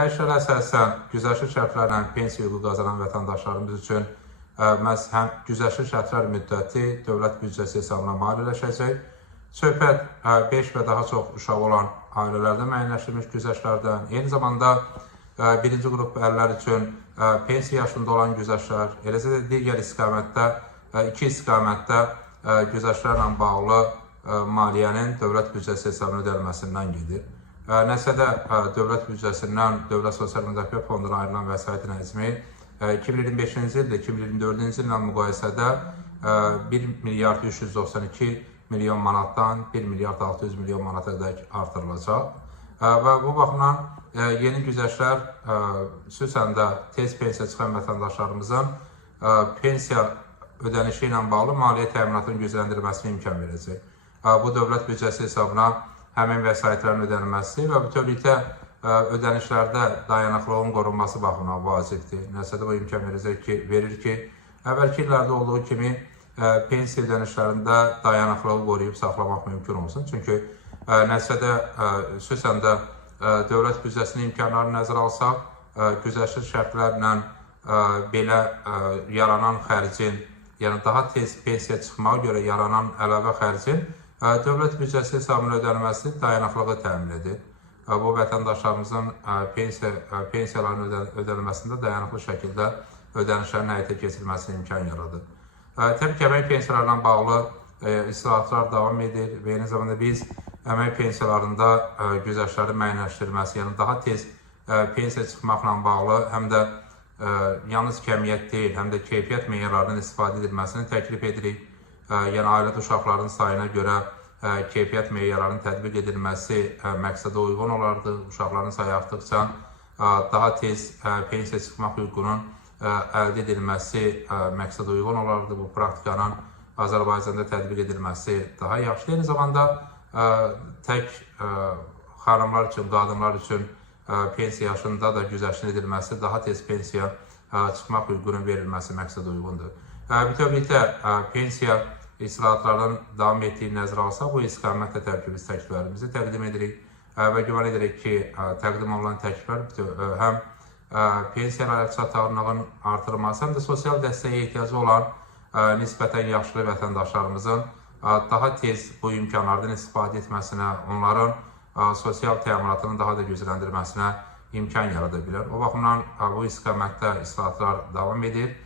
Dəyişikliklərə əsasən güzəştli şərtlərlə pensiya hüququ qazanan vətəndaşlarımız üçün məhz həm güzəştli şərtlər müddəti dövlət büdcəsi hesabına maliyyələşəcək. Söhbət 5 və daha çox uşağı olan ailələrdə müəyyənləşdirilmiş güzəştlərdən, eyni zamanda birinci qrup əhəllər üçün pensiya yaşında olan güzəştlər, eləcə də digər istiqamətdə, iki istiqamətdə güzəştlərlə bağlı maliyyənin dövlət büdcəsi hesabına ödənilməsindən gedir. Nəticədə dövlət büdcəsindən Dövlət Sosial Müdafiə Fonduna ayrılan vəsaitin həcmi 2025-ci ildə 2024-cü illə müqayisədə 1 milyard 392 milyon manatdan 1 milyard 600 milyon manata qədər artırılacaq. Və bu baxımdan yeni güzəştlər xüsusən də tez pensiya çıxan vətəndaşlarımızın pensiya ödənişi ilə bağlı maliyyə təminatının gücləndirilməsinə imkan verəcək. Bu dövlət büdcəsi hesabına həmin vəsaitlərin ödənilməsi və bütövlükdə ödənişlərdə dayanıqlığın qorunması baxımından vacibdir. Nəticədə bu imkan verir ki, əvvəlki illərdə olduğu kimi pensiya ödənişlərində dayanıqlığı qoruyub saxlamaq mümkün olsun. Çünki nəticədə xüsusən də dövlət büdcəsinin imkanlarını nəzərə alsaq, güzəştli şərtlərlə belə yaranan xərcin, yəni daha tez pensiya çıxmağa görə yaranan əlavə xərcin dövlət büdcəsi hesabına ödənilməsi dayanıqlığı təmin edir. Bu vətəndaşlarımızın pensiyalarının ödənilməsində dayanıqlı şəkildə ödənişlərin həyata keçirilməsinə imkan yaradır. Təbii ki, əmək pensiyalarla bağlı islahatlar davam edir və eyni zamanda biz əmək pensiyalarında güzəştlərin müəyyənləşdirilməsi, yəni daha tez pensiya çıxmaqla bağlı həm də yalnız kəmiyyət deyil, həm də keyfiyyət meyarlarının istifadə edilməsini təklif edirik. Yəni ailədə uşaqların sayına görə keyfiyyət meyarlarının tətbiq edilməsi məqsədə uyğun olardı. Uşaqların sayı artdıqca daha tez pensiya çıxmaq hüququnun əldə edilməsi məqsədə uyğun olardı. Bu praktikanın Azərbaycanda tətbiq edilməsi daha yaxşıdır. Eyni zamanda tək xanımlar üçün, qadınlar üçün pensiya yaşında da güzəştin edilməsi, daha tez pensiya çıxmaq hüququnun verilməsi məqsədə uyğundur. Bütövlükdə pensiya islahatlarının davam etdiyini nəzərə alsaq, bu istiqamətlə təbii ki, biz təkliflərimizi təqdim edirik və güman edirik ki, təqdim olunan təkliflər həm pensiyalar çatarlığının artırılması, həm də sosial dəstəyə ehtiyacı olan nisbətən yaşlı vətəndaşlarımızın daha tez bu imkanlardan istifadə etməsinə, onların sosial təminatının daha da gücləndirməsinə imkan yarada bilər. O baxımdan bu istiqamətdə islahatlar davam edir.